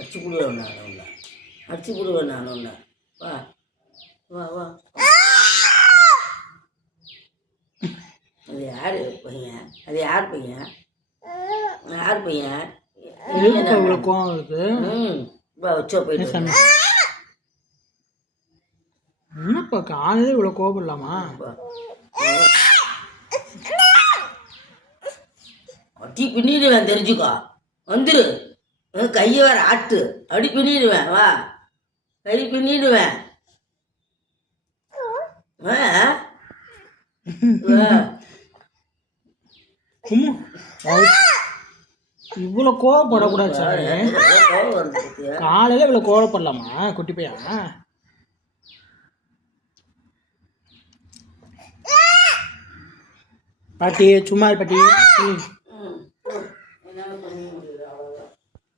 அடிச்சு விடுவேன் நான் உன்னை அடிச்சு விடுவேன் நான் உன்னை வா வா வா அது யார் பையன் அது யார் பையன் யார் பையன் இவ்வளோ கோவம் வருது ம் வா வச்சோ போயிட்டு என்னப்பா காலையில் இவ்வளோ கோபம் இல்லாமா வா. அடி பின்னிடுவேன் தெரிஞ்சுக்கோ வந்துரு கையை வேற ஆட்டு. அடி பின்னிடுவேன் வா. கை பின்னிடுவேன். இவ்வளோ கோவப்படக்கூடாது பாத்தியா? காலையில் இவ்வளோ கோவப்படலாமா குட்டி பையன்? பாட்டி சும்மா பாட்டி. ம்.